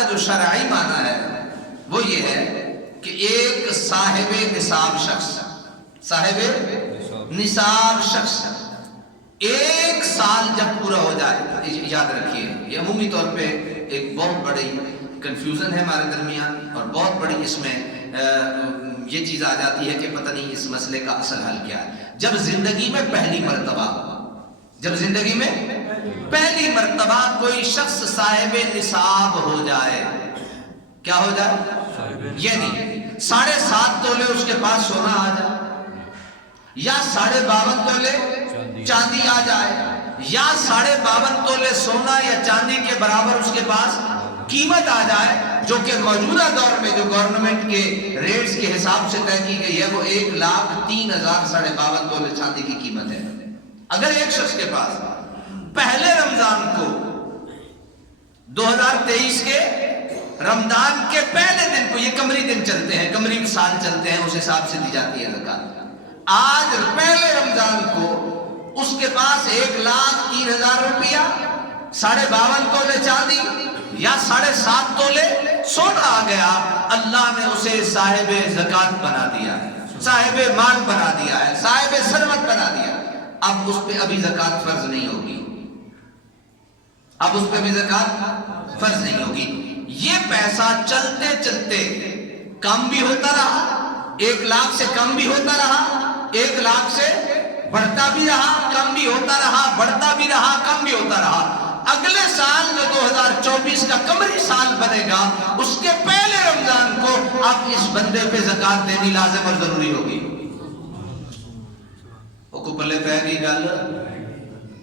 کا جو شرعی معنی ہے وہ یہ ہے کہ ایک صاحب نصاب شخص، صاحب نصاب شخص ایک سال جب پورا ہو جائے، یاد رکھیے یہ عمومی طور پہ ایک بہت بڑی کنفیوژن ہے ہمارے درمیان، اور بہت بڑی اس میں یہ چیز آ جاتی ہے کہ پتہ نہیں اس مسئلے کا اصل حل کیا ہے۔ جب زندگی میں پہلی مرتبہ، جب زندگی میں پہلی مرتبہ کوئی شخص صاحب نصاب ہو جائے، کیا ہو جائے؟ یعنی 7.5 تولے اس کے پاس سونا آ جائے، یا 52.5 تولے چاندی آ جائے، یا 52.5 تولے سونا یا چاندی کے برابر اس کے پاس قیمت آ جائے، جو کہ موجودہ دور میں جو گورنمنٹ کے ریٹس کے حساب سے طے کی گئی ہے وہ 1,03,000 52.5 تولے چاندی کی قیمت ہے۔ اگر ایک شخص کے پاس پہلے رمضان کو 2023 کے رمضان کے پہلے دن کو، یہ قمری دن چلتے ہیں، قمری سال چلتے ہیں، اس حساب سے دی جاتی ہے زکوٰۃ، آج پہلے رمضان کو اس کے پاس 1,03,000 روپیہ، 52.5 تولے چاندی یا 7.5 تولے سونا آ گیا، اللہ نے اسے صاحب زکوٰۃ بنا دیا ہے، صاحب مال بنا دیا ہے، صاحب ثروت بنا دیا۔ اب اس پہ ابھی زکوٰۃ فرض نہیں ہوگی، اب اس پہ بھی زکوٰۃ فرض نہیں ہوگی۔ یہ پیسہ چلتے چلتے کم بھی ہوتا رہا، 1 لاکھ سے کم بھی ہوتا رہا، 1 لاکھ سے بڑھتا بھی رہا، کم بھی ہوتا رہا، بڑھتا بھی رہا، کم بھی ہوتا رہا۔ اگلے سال جو 2024 کا قمری سال بنے گا، اس کے پہلے رمضان کو اب اس بندے پہ زکوٰۃ دینی لازم اور ضروری ہوگی۔ وہ کو پلے پہ گئی گل